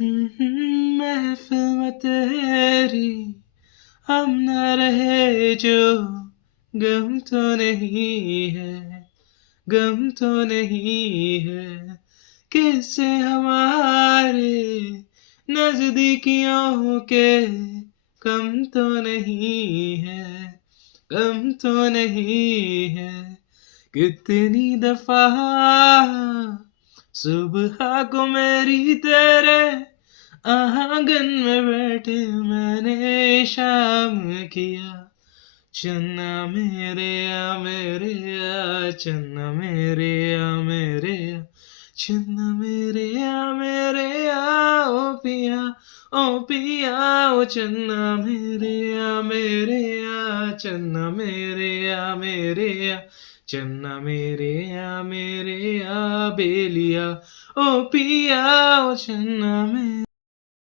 महफिल में तेरी हम न रहे जो गम तो नहीं है, गम तो नहीं है। किससे हमारे नजदीकियों के कम तो नहीं है, कम तो नहीं है। कितनी दफा सुबह को मेरी तेरे आंगन में बैठे मैंने शाम किया। चन्ना मेरे आ चन्ना मेरे आ चन्ना मेरे आ ओ पिया ओ चन्ना मेरे आ चन्ना मेरे आ चन्ना मेरे आ बेलिया ओ पिया ओ चन्ना